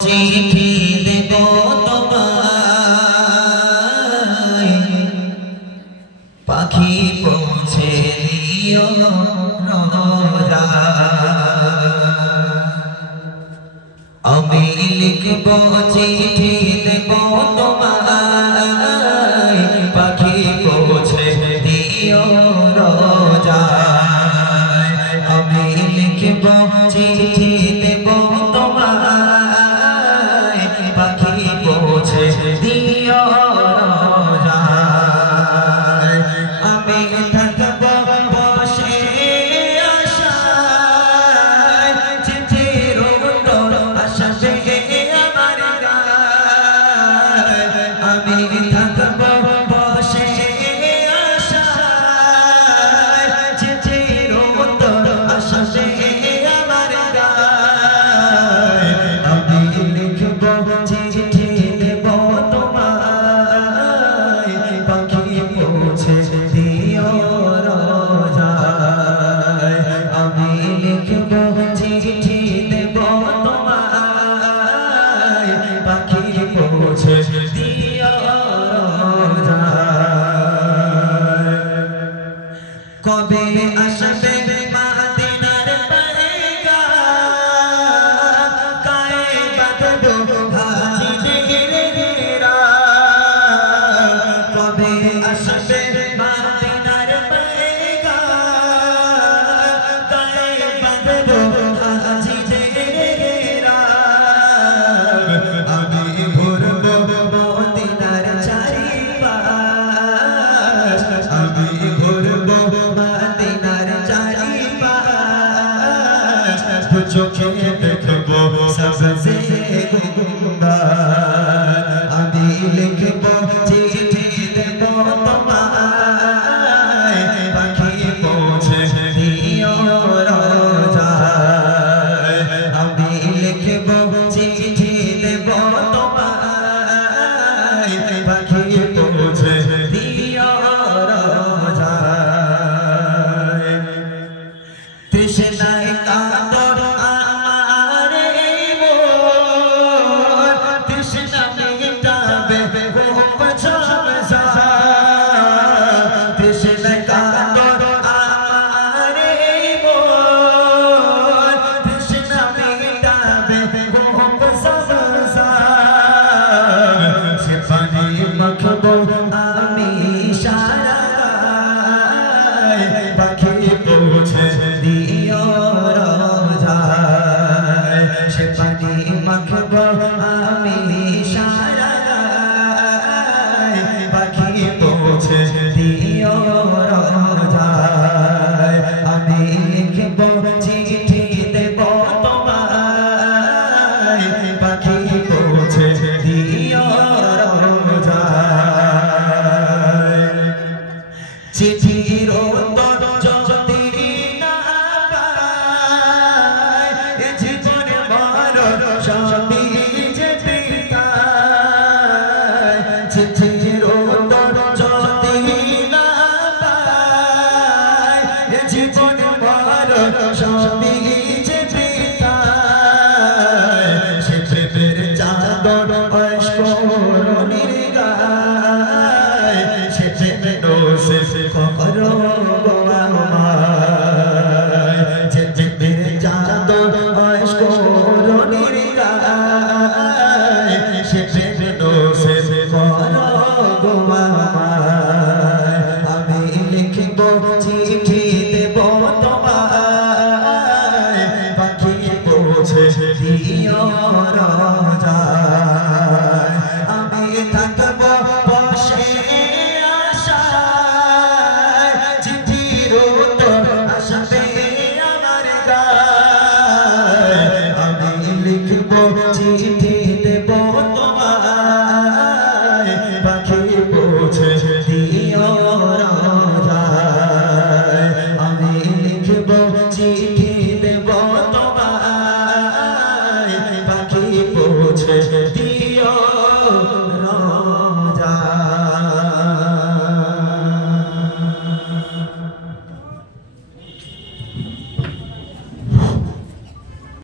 চিঠি দেব তোমায় পাখি পৌঁছে দিও রোজা আমি লিখব চিঠি দেব তোমায় পাখি পৌঁছে দিও রোজা আমি লিখব চিঠি দেব তোমায় পাখি পৌঁছে দিও রোজা আমি থাকব বসে আশায় চিঠির উত্তর আসবে আমার গায়ে আমি থাকব বসে আশায় চিঠির উত্তর আসবে আমার গায়ে আমি লিখব চিঠি দেব তোমায় পাখি পৌঁছে দিও রোজায় আমি লিখব চিঠি দেব তোমায় পাখি পৌঁছে দিও রোজায় কবে আসবে মদিনার পয়গা কায়ে বাঁধবো হাজিদের ঘেরা কবে আসবে মদিনার পয়গা কায়ে বাঁধবো হাজিদের ঘেরা আমি ঘুরবো মদিনার চারিপাশ আমি ঘুরবো মদিনার চারিপাশ চোখে দেখবো সবসে গুম্বাদ আমি লিখবো চিঠি দেব তোমায় পাখি পৌঁছে দিও রোজায় আমি লিখবো চিঠি দেব তোমায় পাখি পৌঁছে দিও রোজায় তৃষ্ণায় কাতর আমার এই মন তৃষ্ণা মিটাবে খুব ঝলসা তৃষ্ণায় কাতর আমার এই মন তৃষ্ণা মিটাবে খুব ঝলসা সে পানি মাখবো আমি সারায় পাখি পৌঁছে দিও রোজায় সে পানি মাখবো আমি সারায় পাখি পৌঁছে দিও রোজায় আমি লিখব চিঠি দেব তোমায় পাখি পৌঁছে দিও রোজায় চিঠির উত্তর যদি না পাই এ জীবনে মরণ সবই যে বেকার চিঠির উত্তর যদি না পাই এ জীবনে মরণ সবই যে বেকার সে প্রেমের চাদর অস্করণের গায় সে প্রেমে দোষে করো আমায় যে প্রেমের চাদর অস্করণের গায় সে প্রেমে দোষে করো আমায় আমি লিখব চিঠি দেব তোমায় পাখি পৌঁছে দিও